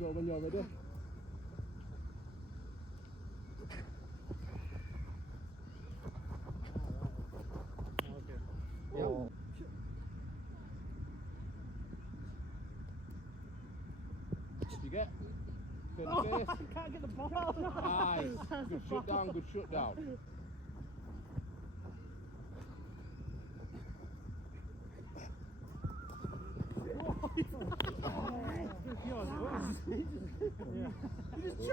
Go when you're ready. Oh. You get? Good Oh, face. I can't get the ball. Nice. Good shut down, good shut down. Yours was. Yeah.